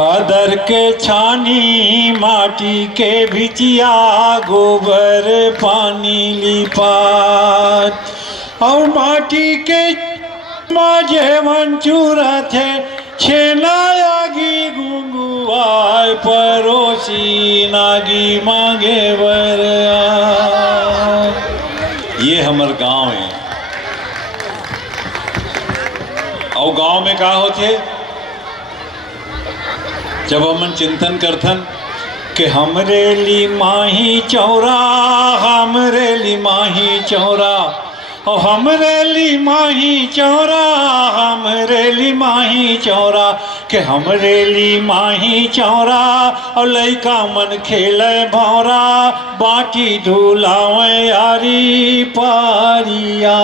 खादर के छानी माटी के भिचिया गोबर पानी लिपात और माटी के माजे मंचूरा थे छेनायागी गुंगुआय परोसी नागी मांगे बर ये हमर गांव है। और गांव में का होते जब हमन चिंतन करथन कि हमरे ली माही चौरा हमरे ली माही चौरा और हमरे ली माही चौरा हमरे ली माही चौरा के हमरे ली माही चौरा और लइका मन खेले भौरा बाटी ढूलावे यारी पारिया।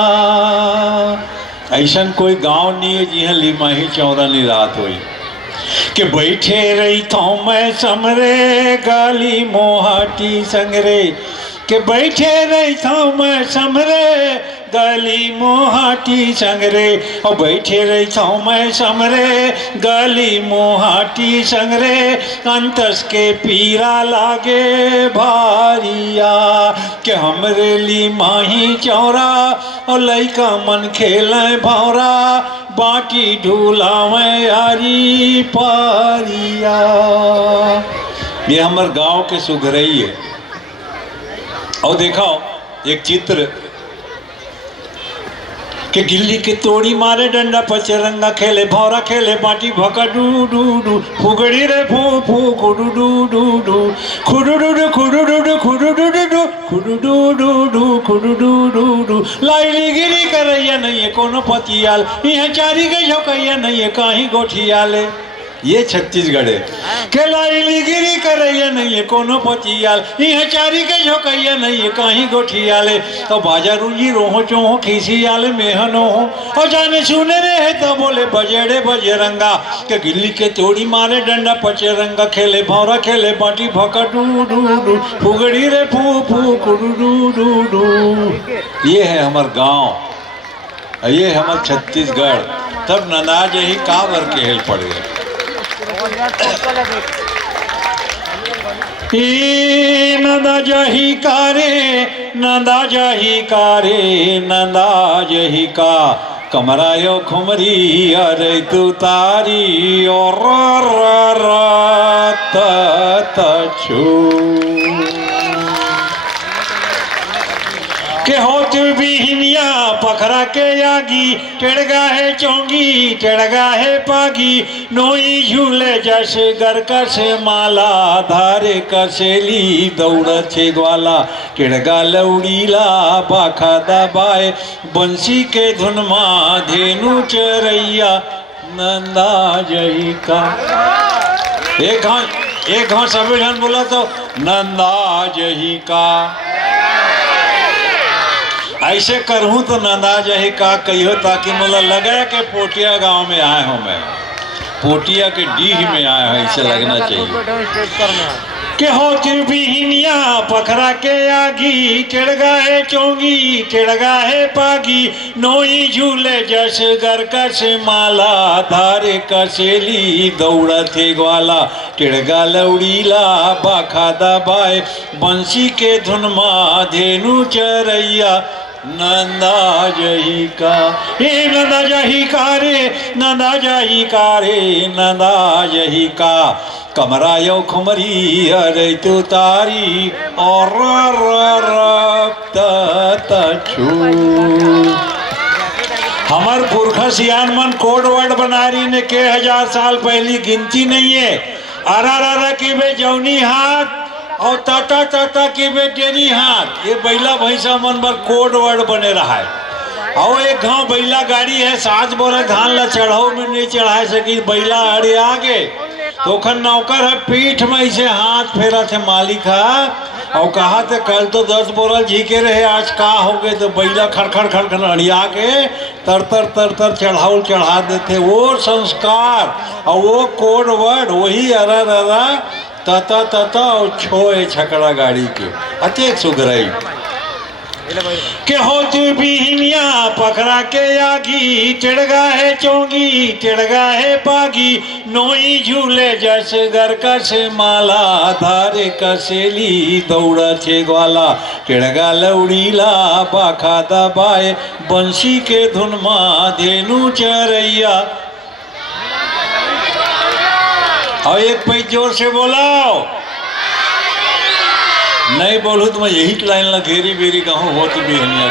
ऐसा कोई गांव नहीं है जिहाँ ली माही चौरा नहीं रात हुई कि बैठे रही तो मैं समरे गाली मोहाटी संगरे के बैठे रही तो मैं समरे गली मोहाटी संगरे और बैठे रही तो मैं समरे गली मोहाटी संगरे अंतस के पीरा लागे भारिया के हमरे ली माही चौरा और लइका मन खेले भौरा बाटी ढूलावे यारी पारिया। ये हमारे गांव के सुघरई है। और देखो एक चित्र के गिल्ली के तोड़ी मारे डंडा पचरंगा खेले भौरा खेले बाटी भका डू डू डू फुगड़ी रे फू फू खुडू डू डू डू खुडू डू डू खुडू डू डू खुडू डू डू डू खुडू डू डू डू खुडू डू डू डू लाइली गिरी करैया नहीं है कोनो पतियाल यहाँ चारी के झोकैया नहीं है कहीं गोठियाले। ये छत्तीसगढ़ है के लाइली गिरी करैया नहीं है कोनो पतियाल यहाँ चारी के झोकैया नहीं है कहीं गोठियाले तो बाजा रूंजी रोहो चोहो खीसी आले मेहनो हो और जाने सुने रहे तो बोले बजेड़े बजरंगा के गिल्ली के तोड़ी मारे डंडा पचरंगा खेले भौरा खेले बाटी भका डू डू डू फुगड़ी रे फू फू कुडू डू डू डू। ये है हमार गांव, ये हमार छत्तीसगढ़। तब ननाज यही कावर के हेल पड़ गए। नंदा जही कारे नंदा जही कारे नंदा जही का कमरायो खुमरी अरे तू तारी और के होत बिहनिया पखरा के आगी टेड़गा है चौंगी टेड़गा है पागी नोई झूले जैसे गरका से माला धारे कसेली दौड़ छे ग्वाला टेड़गा लौड़ीला पाखा दबाए बंसी के धुन माँ धेनु चरैया नंदा जही का। एक घास सभी जन बोला तो नंदा जही का। ऐसे करहूँ तो नंदा जही का कहियो ताकि मुला लगे के पोटिया गांव में आए हो, मैं पोटिया के डीह में आया है, ऐसे लगना चाहिए के हो बिहनिया पखरा के आगी टेड़गा है चौंगी टेड़गा है पागी नोई झूले जस गरका से माला धारे कसेली दौड़ा थे ग्वाला टेड़गा लौड़ीला बाखा दबाए बंसी के धुन मा धेनु चरैया नंदा जही का। हे नंदा जही का रे नंदा जही का रे नंदा जही का कमरायो खुमरी अरे तू तारी और हमार पुरखा सियान मन कोड वर्ड बना रही ने के 1000 साल पहली गिनती नहीं है। अरा की बे जौनी हाथ और टाटा टाटा की बे टेनी हाथ, ये बैला भैंसा मन पर कोड वर्ड बने रहा है। और एक गांव बैला गाड़ी है 7 बोरा धान ला चढ़ाओ में नहीं चढ़ा सकी बैला अड़े आगे तो नौकर है पीठ में ऐसे हाथ फेरा थे मालिक है और कहा थे कल तो 10 बोरा झीके रहे आज का हो गए तो बैला खड़खड़ खड़खड़ अड़िया के तर तर चढ़ाऊ चढ़ा देते। वो संस्कार और वो कोड वर्ड वही अरा तता और छोए छकड़ा गाड़ी के अत्येक सुगराई। के हो तू बिहनिया पकड़ा के आगी टिड़गा है चोंगी टिड़गा है पागी नोई झूले जस घर कस माला धारे कसेली दौड़ा छे ग्वाला टिड़गा लौड़ीला पाखा दबाए बंशी के धुन मा धेनु चरैया। और एक पैज जोर से बोलाओ, नहीं बोलू तो मैं यही लाइन ला घेरी बेरी कहूँ हो तो बिहनिया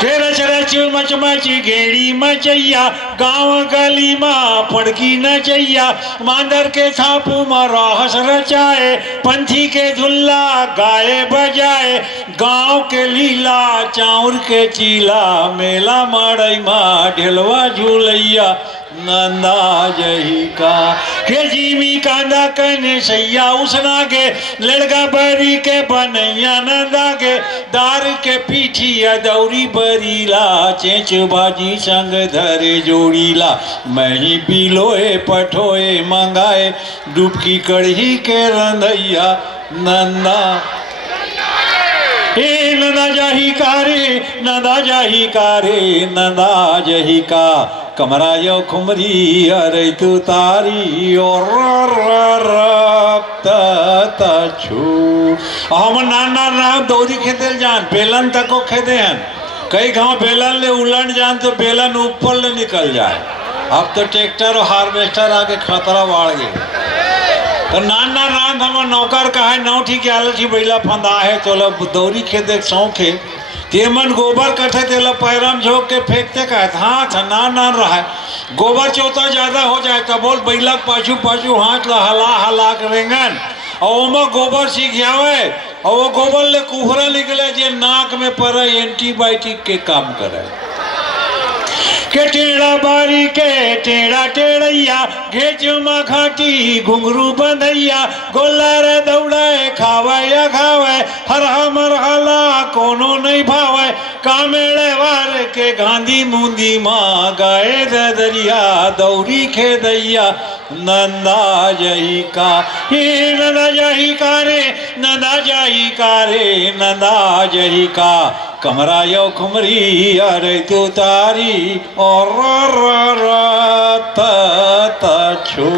के रच रच मच मच घेड़ी मचैया गाँव गली माँ पड़की नचैया मांदर के छापू में रहस रचाए पंथी के धुल्ला गाए बजाए गाँव के लीला चाउर के चीला मेला मड़ई माँ ढेलवा झूलैया नंदा जही का के जीमी कांदा कने सैया उसना के लड़का बरी के बनैया नंदा के दार के पीठिया दौरी बरीला चेच बाजी संग धरे जोड़ीला मही पिलोए पठोए मंगाए डुबकी कढ़ी के रंधैया नंदा हे नंदा जाही कारे नंदा जाही कारे नंदा जही का कमरा यो खुमरी अरे तू तारी और छू हम नाना नाम दौरी खेते जान बेलन तक को खेते हैं कई गाँव बेलन ले उलट जान तो बेलन ऊपर ले निकल जाए। अब तो ट्रैक्टर और हार्वेस्टर आके खतरा बाढ़ गए तो नाना रात हम नौकर का है नौ ठीक आलसी बैला फंदा है तो दौरी खेते शौक है तेमन गोबर कटे तेला पैरम झोंक के फेंकते का हाथ ना ना रहा है गोबर चौथा ज्यादा हो जाए तो बोल बैला पाछू पाछू हाथ ला हला हला करेंगन और ओमा गोबर सीख जावे और वो गोबर ले कुहरा निकले जे नाक में पड़े एंटीबायोटिक के काम करे के टेढ़ा बारी के टेढ़ा टेढ़ैया घेच में घाटी घुंघरू बंधैया गोला रे दौड़े खावे खावे हर हमर हला कोनो नहीं भावे कामेड़े वार के गांधी मुंदी माँ गाए दरिया दौरी खे दैया नंदा जही का ये नंदा जही का रे नंदा जही का रे नंदा जही का कमरा यो खुमरी अरे तू तारी और छू